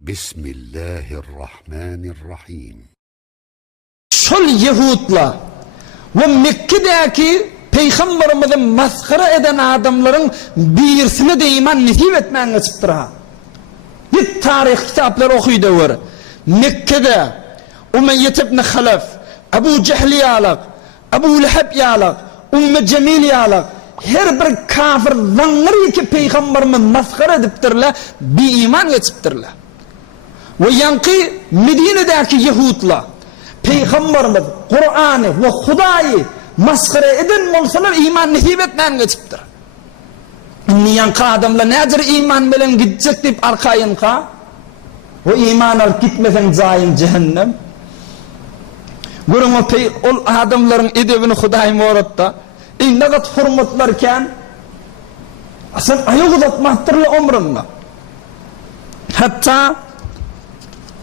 Bismillahirrahmanirrahim. Şol Yahudlar ve Mekke'deki Peygamberimizi maskara eden adamların birisine de iman nisip etmen geçiptir ha. Bir tarih kitapları okuydu var. Mekke'de Umeyyet ibn Halef, Ebu Cehli yalak, Ebu Leheb yalak, Ümmü Cemil yalak, her bir kafir zanları ki Peygamberimizi maskara ediptirler, bir iman geçiptirler. Ve yankı Medine'deki Yahudlar Peygamberimiz, Kur'an'ı ve Hudayı maskara eden olsalar iman nisip etmen geçiptir. Yankı adamlar nedir iman bilen gidecek deyip arkayın ka? O iman alıp gitmesen zayin cehennem. Görün o adamların edebini Hudayı muğratta. Ne kadar hurmatlarken sen ayak uzatmaktırla umrunda. Hatta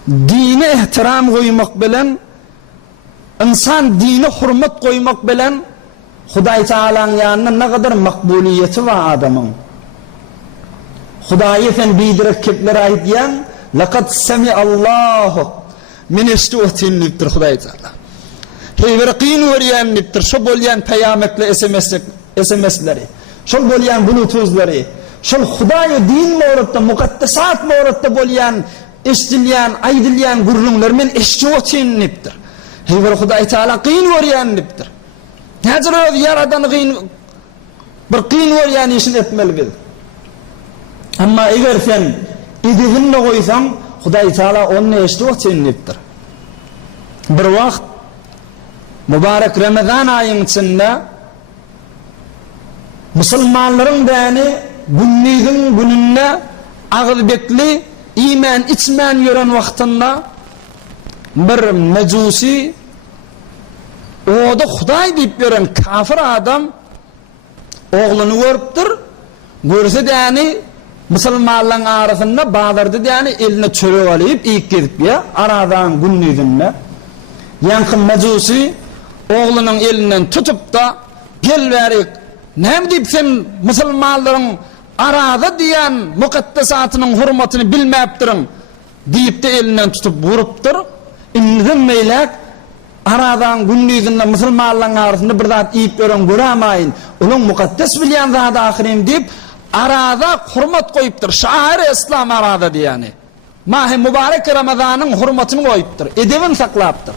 dine ihtiram koymak bilen, insan dine hurmat koymak bilen Huday Teala'nın yanında ne kadar makbuliyeti var adamın. Hudayı sen bidirek kiplere ait yan لَقَدْ سَمِعَ اللّٰهُ مِنْ اِشْتُوَتِنْلِبdir Huday Teala. Heyverqin veriyenliptir. Şol bolyan peyametle SMS'leri, şol bolyan bluetooth'ları, şol Hudayı din mevratta, mukaddesat mevratta bolyan eşdilyan, aydilyan gurrunlar men eşçuvatinliptir. Heyver Huday Teala qin veriyenliptir. Hazır o yaradan bir qin veriyen işin etmeli bil. Ama eğer sen idivinle koysan Huday Teala onu eşçuvatinliptir. Bir vakt mübarek Ramazan ayının içinde Müslümanların dini günlüğün gününde ağızbekli iman içmen yören vaktında bir mecusi o da Huday deyip yören kafir adam oğlunu görüptür. Görse dini Müslümanların arasında bağlardı dini eline çörek alıp ilk gidip ya aradan günlüğünde yankı mecusi oğlunun elinden tutup da gel verik ne deyip sen Müslümanların arada diyen mukaddesatının hurmatını bilmeyiptirin deyip de elinden tutup vuruptur. İnizin meylek aradan günlüğünde Müslümanların arasında bir zat iyip ören göremeyin. Onun mukaddes bilyen zat ahirim deyip arada hurmat koyuptur. Şair-i İslam arada diyeni. Mahi mübarek Ramazan'ın hurmatını koyuptur. Edevin saklayıptır.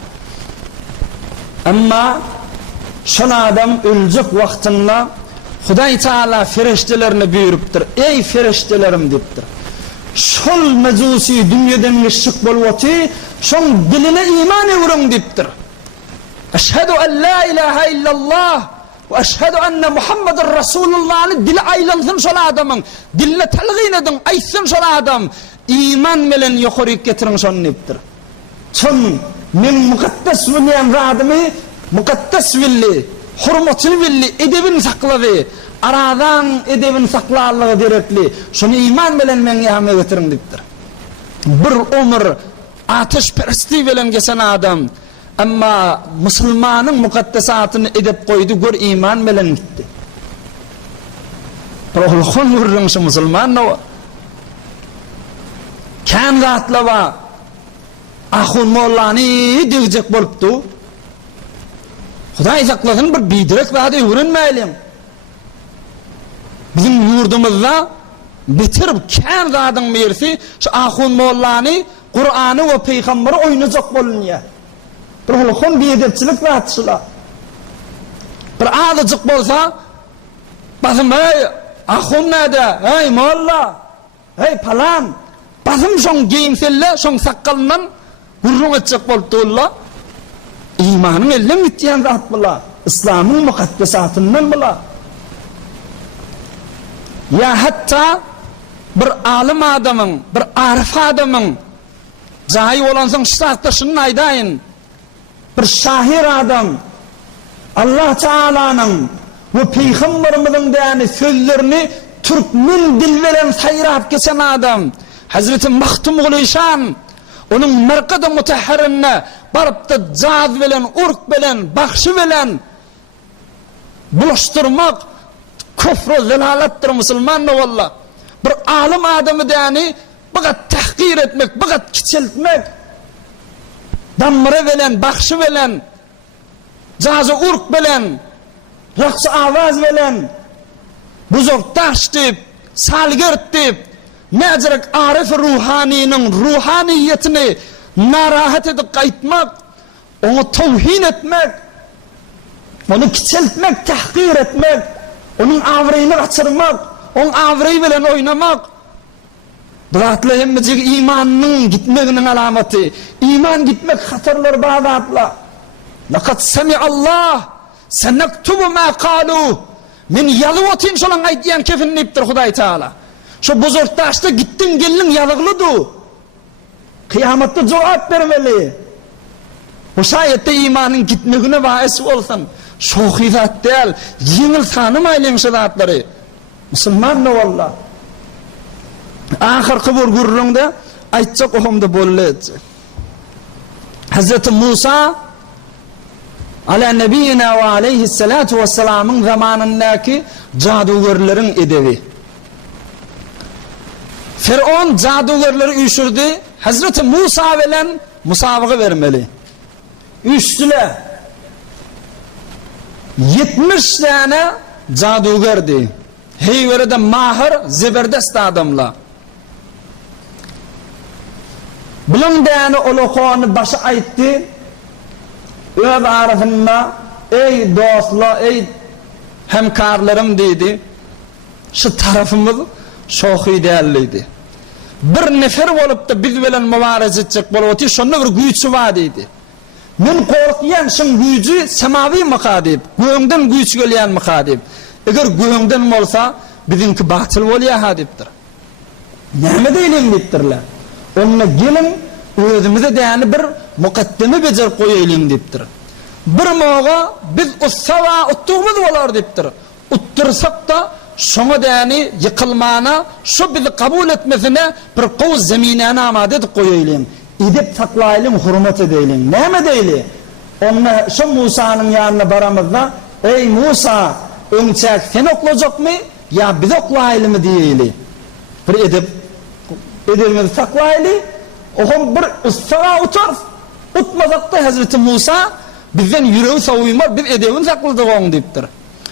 Ama şun adam ölecek vaktinde Huday Teala feriştelerini buyuruptur. Ey feriştelerim deyiptir. Şol mecusi dünyadan ışık bolvati şon diline iman evren deyiptir. Eşhedü en la ilahe illallah ve eşhedü enne Muhammeden Resulullah'ın dili aylansın şol adamın. Diline telgin edin aytsın şol adam. İman bilen yukarı getirin şon deyiptir. Şon men mukaddes bilyen adamı mukaddes billi, hurmatını billi, edebini sakladı. Aradan edebini saklarlığı gerekli. Şunu iman bilen men yahme getirin deyiptir. Bir umur ateşperestliği bilen gesen adam ama Müslümanın mukaddesatını edep koydu gör iman bilen gitti. Prohulkhun vururun şu Müslüman ne var? Kan zatla var. Ahun Molla'nı diyecek boluptu. Huday saklasın bir bidirek vaadi öğrenmeyelim. Bizim yurdumuzda bitirip kâr zadın birisi şu Ahun Molla'nı Kur'an'ı ve Peygamberi oynayacak bolunuyor. Bir hulukun bir edepçilik vaatçılar. Bir ağlıcık bolsa basın hey Ahun nerede? Hey Molla hey falan basın şon giyimselle şon sakkalından gurrun edecek boltuğulla imanın elden gittiyen zat bula İslam'ın mukaddesatından bula ya hatta bir alim adamın bir arif adamın zayi olansın şıkta şunun aydayın bir şahir adam Allah Teala'nın ve Peygamberimizin deyani sözlerini Türkmen dil veren sayrap geçen adam Hazreti Mahtum Gulişan onun merkada mutahharine barıp da caz bilen, urk bilen, bakşı bilen bulaştırmak küfr-ü zelalettir Müslüman ne valla. Bir alim adamı deyani Bigat tahqir etmek, bigat kiçeltmek, damre bilen, bakşı bilen, cazı urk bilen, raksı avaz bilen, buzurtaş dip, salgirt dip, mecrek arif ruhaninin ruhaniyetini narahat edip kayıtmak, onu tevhin etmek, onu kiçeltmek, tahqir etmek, onun avreyini kaçırmak, onun avreyi bilen oynamak, Bilatla hemmecik imanının gitmeginin alameti. İman gitmek hatırlar bağdatla. Laqad semi'allah senektubu ma qalu min yalwatin şolan aytyan kefiniptir Huday Taala. Şu buzurtaşta gittin gelin yalıglıdı. Kıyamatta cevap vermeli. O şayette imanın gitmegine bahis olsan, şohidat değil, yengil tanımaylen şedatları. Müslüman ne valla? Ahirki bir gurrunda aytacak ohumda bollayacak. Hazreti Musa ala nebiyina ve aleyhissalatu vesselamın zamanındaki cadugerlerin edebi. Firavun cadugerleri uyuşurdu. Hazreti Musa bilen musabıqı vermeli. Üstüle 70 tane cadugerdi. Heyverede mahir, zeberdest adamla. Bilim dəyəni oluqoğunu başı aytdı. Öz arifinde, ey dostlar, ey hemkarlarım dedi. Şu tarafımız şohi değerliydi. Bir nefer olup da biz bilen mübarez edecek bolup, şonda bir güýçi var dedi. Men korkyan şun güýçi semavi makadib, göğünden güýç gelýän makadib. Eger göğünden bolsa bizinki batıl bolýar hadipdir. Näme diýelim dipdirler. Onunla gelin özümüze dəyəni bir mukaddime becer koyayım dipdir. Bir moğa biz ussava uttuğumuz olar dipdir. Uttursak da şuna dəyəni yıkılmana, şu bizi kabul etmesine bir kovuz zeminana amade koyayım. İdip saklayalım, hürmet edelim. Näme deyli? Onunla şu Musa'nın yanına baramızda, ey Musa, öňçäk sen oklajak mı? Ya biz oklayalım diýeli. Bir edip edilmedi saklaylı, oğum bir ıssara uçar, utmasak da Hazreti Musa bizden yüreği savuymar, biz edevin sakladık oğun deyiptir.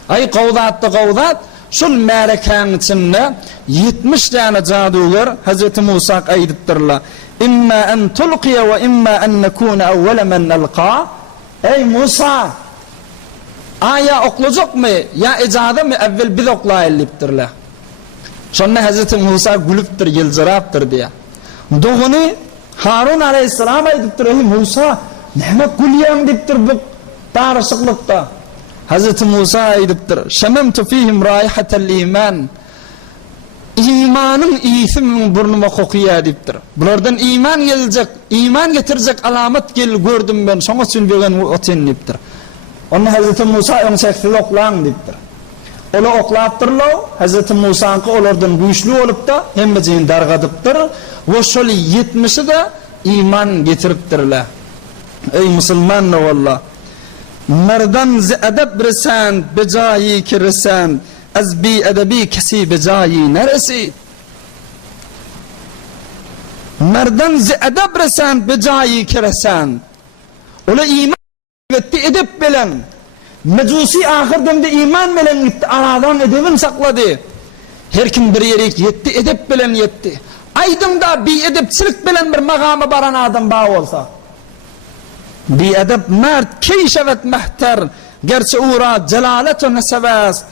Ay qavdat, şul melekanın içinde 70 tane cadugar Hazreti Musa aydıptırlar. İmma en tulqiya ve imma en nekune evvele men elqa. Ey Musa, aya oklayacak mı, ya icada mı evvel biz oklayalım deyiptirler. Şonda Hazreti Musa gülüptir, yılcıraptır diye. Doğunu Harun aleyhisselam aydıptır. Ey Musa, näme gülýän diptir bu tarışıklıkta. Hazreti Musa aydıptır. Şememtu fihim raihatel iman. İmanın iyisi burnuma kokuya diptir. Bulardan iman gelecek, iman getirecek alamet gel gördüm ben. Şoňa sülbegen oten diptir. Onu Hazreti Musa öňçäksiz oklan diptir. Ola oklaptırlar, Hazreti Musa'nki olardan güýçli olup da hemmejin dargadypdyr. Ve şol 70'i de iman getiripdirler. Ey musulman valla. Merdan zi edeb resen, becayi kiresen, az bi edebi kesi becayi neresi? Merdan zi edeb resen, becayi kiresen. Ola iman edip bilen. Mecusi ahir demde iman bilen gitti, aradan edebin sakladı. Her kim bir yere yetti, edep bilen yetti. Aydımda bir edepçilik bilen bir magama baran adam bağ olsa. Bir edep mert, keyşevet mehter, gerçi uğra celalet o nesevez.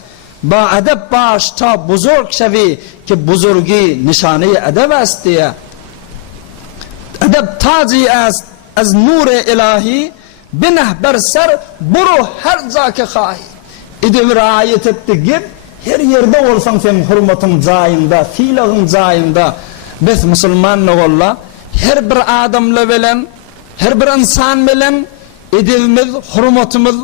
Ba edep baş ta buzurg şevi, ki buzurgi nişani edep est diye. Edep taci est, az nur-i ilahi, bineh berser, buru her zâke khahi. Edebi riayet etti gib, her yerde olsan sen hürmetin zayında, filagın zayında. Biz musulman oğulla, her bir adamla bilen, her bir insan bilen, edebimiz, hürmetimiz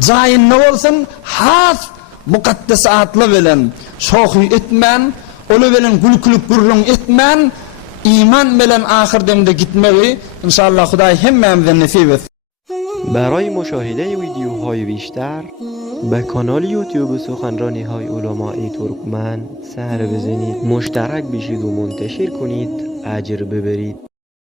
zayında olsun, has mukaddesatlı bilen, şohi etmen, onu bilen gülkülük gurrun etmen, iman bilen ahir demde gitmeyi, inşallah Huday hemmemizden nasip etsin. برای مشاهده ویدیوهای بیشتر به کانال یوتیوب سخنرانی های علمای ترکمن سر بزنید، مشترک بشید و منتشر کنید، اجر ببرید.